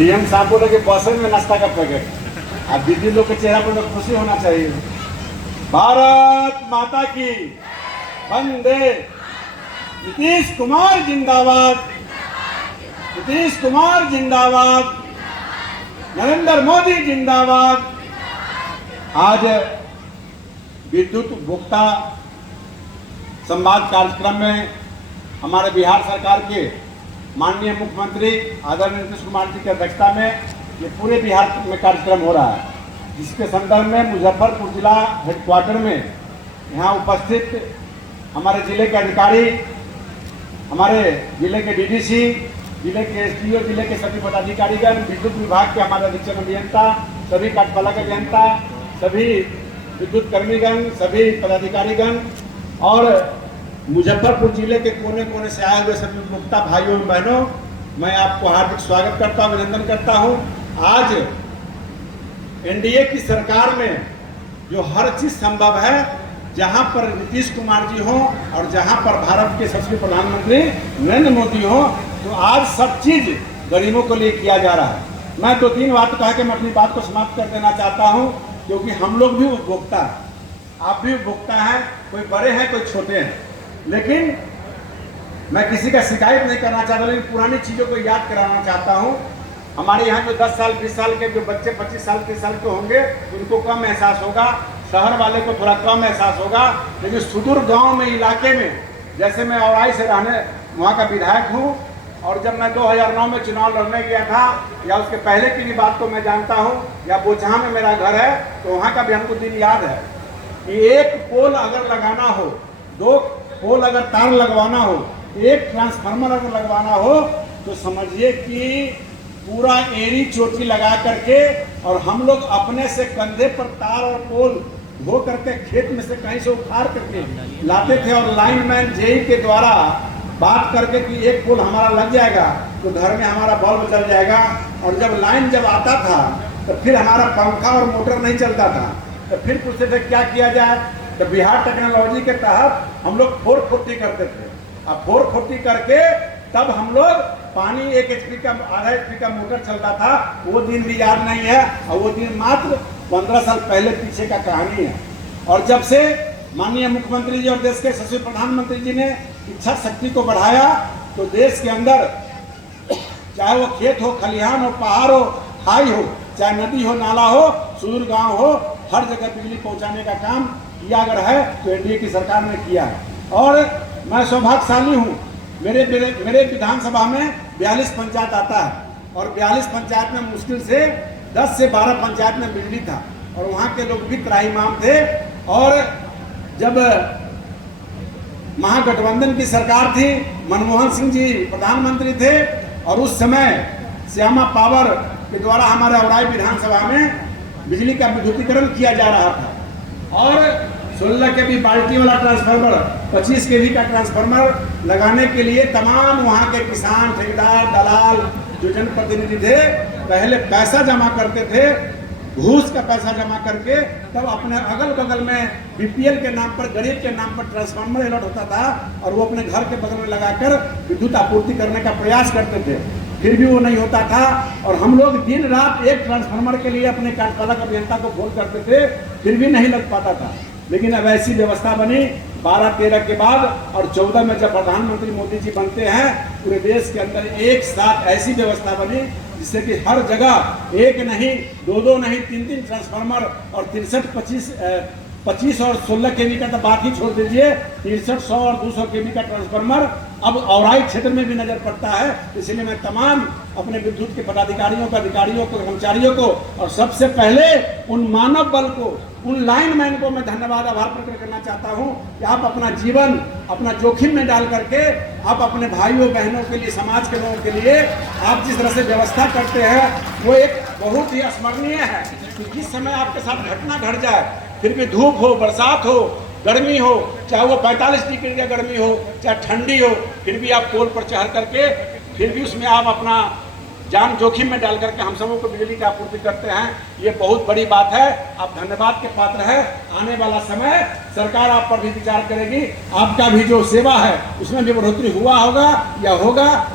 DM साहब बोले कि बसे में नाश्ता का पैकेट। अब दीदी लोग के चेहरा पर तो खुशी होना चाहिए। भारत माता की वंदे। नीतीश कुमार जिंदाबाद, नीतीश कुमार जिंदाबाद, नरेंद्र मोदी जिंदाबाद। आज विद्युत उपभोक्ता संवाद कार्यक्रम में हमारे बिहार सरकार के माननीय मुख्यमंत्री आदरणीय नीतीश कुमार जी की अध्यक्षता में ये पूरे बिहार में कार्यक्रम हो रहा है, जिसके संदर्भ में मुजफ्फरपुर जिला हेडक्वार्टर में यहाँ उपस्थित हमारे जिले के अधिकारी, हमारे जिले के डीडीसी, जिले के एसडीओ, जिले के सभी पदाधिकारीगण, विद्युत विभाग के हमारे अधीक्षक अभियंता, सभी कार्यपालक अभियंता, सभी विद्युत कर्मीगण, सभी पदाधिकारीगण और मुजफ्फरपुर जिले के कोने कोने से आए हुए सभी उपभोक्ता भाइयों एवं बहनों, मैं आपको हार्दिक स्वागत करता हूं, अभिनंदन करता हूं। आज एनडीए की सरकार में जो हर चीज संभव है, जहां पर नीतीश कुमार जी हों और जहां पर भारत के यशस्वी प्रधानमंत्री नरेंद्र मोदी हों, तो आज सब चीज गरीबों को लिए किया जा रहा है। मैं 2-3 बात कहा कि मैं अपनी बात को समाप्त कर देना चाहता हूं, क्योंकि हम लोग भी उपभोक्ता हैं, आप भी उपभोक्ता हैं, कोई बड़े हैं कोई छोटे हैं। लेकिन मैं किसी का शिकायत नहीं करना चाहता, लेकिन पुरानी चीज़ों को याद कराना चाहता हूँ। हमारे यहाँ जो 10 साल 20 साल के जो बच्चे 25 साल 30 साल के होंगे, उनको कम एहसास होगा, शहर वाले को थोड़ा कम एहसास होगा। लेकिन सुदूर गांव में, इलाके में, जैसे मैं औराई से रहने वहाँ का विधायक हूँ, और जब मैं 2009 में चुनाव लड़ने गया था, या उसके पहले की भी बात को मैं जानता हूँ, या बोचहा में मेरा घर है, तो वहाँ का भी हमको दिन याद है कि एक पोल अगर लगाना हो, 2 पोल अगर तार लगवाना हो, 1 ट्रांसफार्मर अगर लगवाना हो, तो समझिए कि पूरा एड़ी चोटी लगा करके, और हम लोग अपने से कंधे पर तार और पोल धो करके खेत में से कहीं से उखाड़ करके लाते थे, और लाइनमैन जेई के द्वारा बात करके कि 1 पोल हमारा लग जाएगा तो घर में हमारा बल्ब जल जाएगा। और जब लाइन जब आता था तो फिर हमारा पंखा और मोटर नहीं चलता था, तो फिर पूछते थे क्या किया जाए। तो बिहार टेक्नोलॉजी के तहत हम लोग 440 करते थे। अब 440 करके तब हम लोग पानी 1 HP का, आधा HP का मोटर चलता था। वो दिन भी याद नहीं है, और वो दिन मात्र 15 साल पहले पीछे का कहानी है। और जब से माननीय मुख्यमंत्री जी और देश के यशस्वी प्रधानमंत्री जी ने इच्छा शक्ति को बढ़ाया, तो देश के अंदर चाहे वो खेत हो, खलिहान हो, पहाड़ हो, खाई हो, चाहे नदी हो, नाला हो, सुदूर गांव हो, हर जगह बिजली पहुंचाने का काम किया अगर है तो एनडीए की सरकार ने किया है। और मैं सौभाग्यशाली हूँ, मेरे विधानसभा में 42 पंचायत आता है, और 42 पंचायत में मुश्किल से 10 से 12 पंचायत में बिजली था, और वहाँ के लोग भी त्राहीमाम थे। और जब महागठबंधन की सरकार थी, मनमोहन सिंह जी प्रधानमंत्री थे, और उस समय श्यामा पावर के द्वारा हमारे औराई विधानसभा में बिजली का विद्युतीकरण किया जा रहा था, और 16 के भी बाल्टी वाला ट्रांसफार्मर, 25 के भी का ट्रांसफार्मर लगाने के लिए तमाम वहाँ के किसान, ठेकेदार, दलाल, जो जनप्रतिनिधि थे, पहले पैसा जमा करते थे, घूस का पैसा जमा करके, तब अपने अगल बगल में बीपीएल के नाम पर, गरीब के नाम पर ट्रांसफार्मर अलॉट होता था, और वो अपने घर के बगल में लगाकर विद्युत आपूर्ति करने का प्रयास करते थे। फिर भी वो नहीं होता था, और हम लोग दिन रात 1 ट्रांसफार्मर के लिए अपने कार्यपालक अभियंता को फोन करते थे, फिर भी नहीं लग पाता था। लेकिन अब ऐसी व्यवस्था बनी 12-13 के बाद, और 14 में जब प्रधानमंत्री मोदी जी बनते हैं, पूरे देश के अंदर एक साथ ऐसी व्यवस्था बनी जिससे कि हर जगह 1 नहीं, 2-2 नहीं, 3-3 ट्रांसफार्मर, और 25 और 16 केवी का तो बात ही छोड़ दीजिए, 63, 100 और 200 केवी का ट्रांसफार्मर अब औराई क्षेत्र में भी नजर पड़ता है। इसलिए मैं तमाम अपने विद्युत के पदाधिकारियों को, अधिकारियों को, कर्मचारियों को, और सबसे पहले उन मानव बल को, उन लाइनमैन को मैं धन्यवाद, आभार प्रकट करना चाहता हूं कि आप अपना जीवन अपना जोखिम में डाल करके आप अपने भाइयों बहनों के लिए, समाज के लोगों के लिए आप जिस तरह से व्यवस्था करते हैं, वो एक बहुत ही स्मरणीय है। कि जिस समय आपके साथ घटना घट जाए, फिर भी धूप हो, बरसात हो, गर्मी हो, चाहे वो 45 डिग्री का गर्मी हो, चाहे ठंडी हो, फिर भी आप पोल पर चढ़ करके, फिर भी उसमें आप अपना जान जोखिम में डाल करके हम सबों को बिजली की आपूर्ति करते हैं। ये बहुत बड़ी बात है, आप धन्यवाद के पात्र है। आने वाला समय सरकार आप पर भी विचार करेगी, आपका भी जो सेवा है उसमें भी बढ़ोतरी हुआ होगा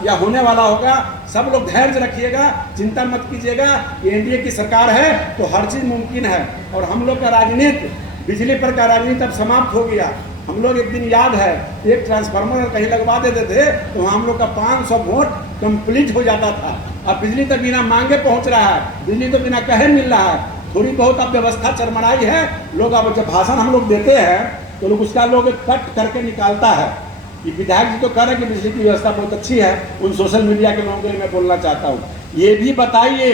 या होने वाला होगा। सब लोग धैर्य रखिएगा, चिंता मत कीजिएगा। ये एनडीए की सरकार है तो हर चीज़ मुमकिन है। और हम लोग का राजनीति, बिजली पर का राजनीति अब समाप्त हो गया। हम लोग एक दिन याद है, एक ट्रांसफार्मर कहीं लगवा देते थे तो हम लोग का 500 वोट कंप्लीट हो जाता था। अब बिजली तो बिना मांगे पहुंच रहा है, बिजली तो बिना कहे मिल रहा है। थोड़ी बहुत अब व्यवस्था चरमराई है। लोग अब जब भाषण हम लोग देते हैं तो लोग उसका लोग कट करके निकालता है। ये विधायक जी तो कह रहे हैं कि बिजली की व्यवस्था बहुत अच्छी है। उन सोशल मीडिया के लोगों के लिए मैं बोलना चाहता हूँ, ये भी बताइए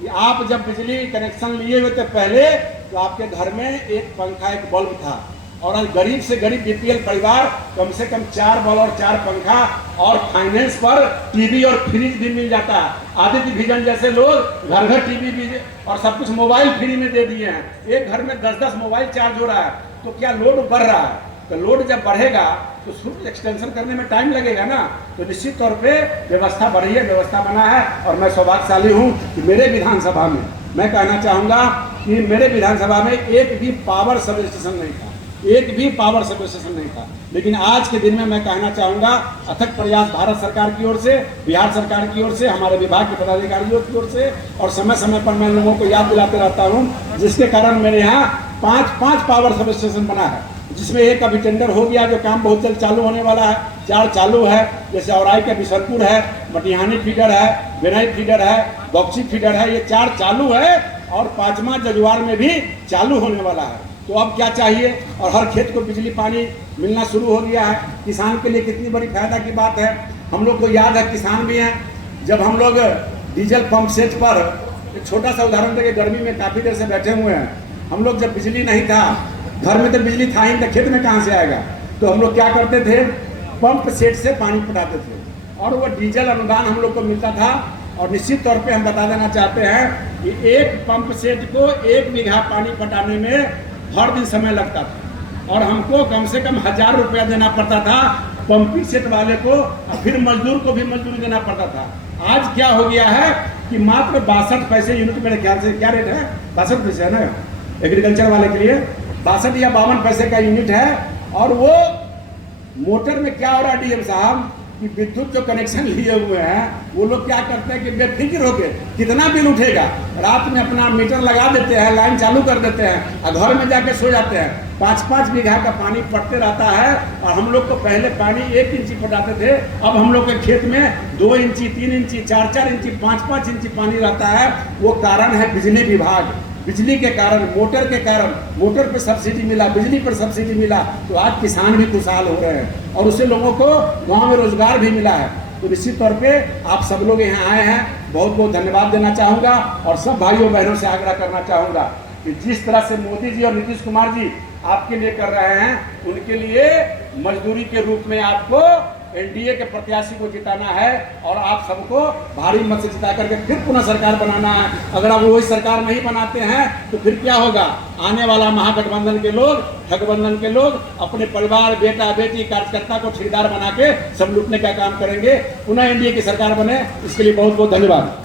कि आप जब बिजली कनेक्शन लिए हुए थे पहले तो आपके घर में एक पंखा, एक बल्ब था, और आज गरीब से गरीब बीपीएल परिवार कम से कम 4 बल्ब और 4 पंखा और फाइनेंस पर टीवी और फ्रिज भी मिल जाता है। आदित्य विजन जैसे लोग घर घर टीवी भी और सब कुछ मोबाइल फ्री में दे दिए हैं। एक घर में 10-10 मोबाइल चार्ज हो रहा है। तो क्या लोड बढ़ रहा है? तो लोड जब बढ़ेगा तो सूट एक्सटेंशन करने में टाइम लगेगा ना। तो निश्चित तौर पे व्यवस्था बढ़ी है, व्यवस्था बना है। और मैं सौभाग्यशाली हूँ कि मेरे विधानसभा में, मैं कहना चाहूँगा कि मेरे विधानसभा में एक भी पावर सब स्टेशन नहीं था, एक भी पावर सब स्टेशन नहीं था। लेकिन आज के दिन में मैं कहना चाहूँगा अथक प्रयास भारत सरकार की ओर से, बिहार सरकार की ओर से, हमारे विभाग के पदाधिकारियों की ओर से, और समय समय पर मैं लोगों को याद दिलाते रहता हूँ, जिसके कारण मेरे यहाँ 5 पावर सब स्टेशन बना है, जिसमें एक अभी टेंडर हो गया जो काम बहुत जल्द चालू होने वाला है। 4 चालू है, जैसे औराई का बिशनपुर है, मटिहानी फीडर है, बेनाई फीडर है, बक्सी फीडर है, ये 4 चालू है। और 5वां जजुआर में भी चालू होने वाला है। तो अब क्या चाहिए? और हर खेत को बिजली पानी मिलना शुरू हो गया है। किसान के लिए कितनी बड़ी फायदा की बात है। हम लोग को याद है, किसान भी हैं, जब हम लोग डीजल पंप सेट पर, एक छोटा सा उदाहरण देके, गर्मी में काफ़ी देर से बैठे हुए हैं, हम लोग जब बिजली नहीं था, घर में तो बिजली था ही, तो खेत में कहाँ से आएगा? तो हम लोग क्या करते थे, पंप सेट से पानी पटाते थे और वो डीजल अनुदान हम लोग को मिलता था। और निश्चित तौर पे हम बता देना चाहते हैं कि एक पंप सेट को 1 बीघा पानी पटाने में हर दिन समय लगता था और हमको कम से कम 1000 रुपया देना पड़ता था पंपिंग सेट वाले को, और फिर मजदूर को भी मजदूरी देना पड़ता था। आज क्या हो गया है कि मात्र 62 पैसे यूनिट, मेरे ख्याल से क्या रेट है, 62 पैसे है ना एग्रीकल्चर वाले के लिए, 62 या 52 पैसे का यूनिट है। और वो मोटर में क्या हो रहा है डीएम साहब कि विद्युत जो कनेक्शन लिए हुए हैं वो लोग क्या करते हैं कि बेफिक्र होके कितना बिल उठेगा, रात में अपना मीटर लगा देते हैं, लाइन चालू कर देते हैं और घर में जाके सो जाते हैं। 5-5 बीघा का पानी पड़ते रहता है। और हम लोग को पहले पानी 1 इंची पटाते थे, अब हम लोग के खेत में 2 इंची, 3 इंची, 4-4 इंची, 5-5 इंची पानी रहता है। वो कारण है बिजली विभाग। बिजली के कारण, मोटर के कारण, मोटर पर सब्सिडी मिला, बिजली पर सब्सिडी मिला, तो आज किसान भी खुशहाल हो रहे हैं और उससे लोगों को गांव में रोजगार भी मिला है। तो निश्चित तौर पे आप सब लोग यहाँ आए हैं, बहुत बहुत धन्यवाद देना चाहूँगा। और सब भाइयों बहनों से आग्रह करना चाहूँगा कि जिस तरह से मोदी जी और नीतीश कुमार जी आपके लिए कर रहे हैं, उनके लिए मजदूरी के रूप में आपको एनडीए के प्रत्याशी को जिताना है और आप सबको भारी मत से जिता करके फिर पुनः सरकार बनाना है। अगर आप वही सरकार नहीं बनाते हैं तो फिर क्या होगा? आने वाला महागठबंधन के लोग, ठगबंधन के लोग अपने परिवार, बेटा बेटी, कार्यकर्ता को ठेकेदार बना के सब लूटने का काम करेंगे। पुनः एनडीए की सरकार बने, इसके लिए बहुत बहुत धन्यवाद।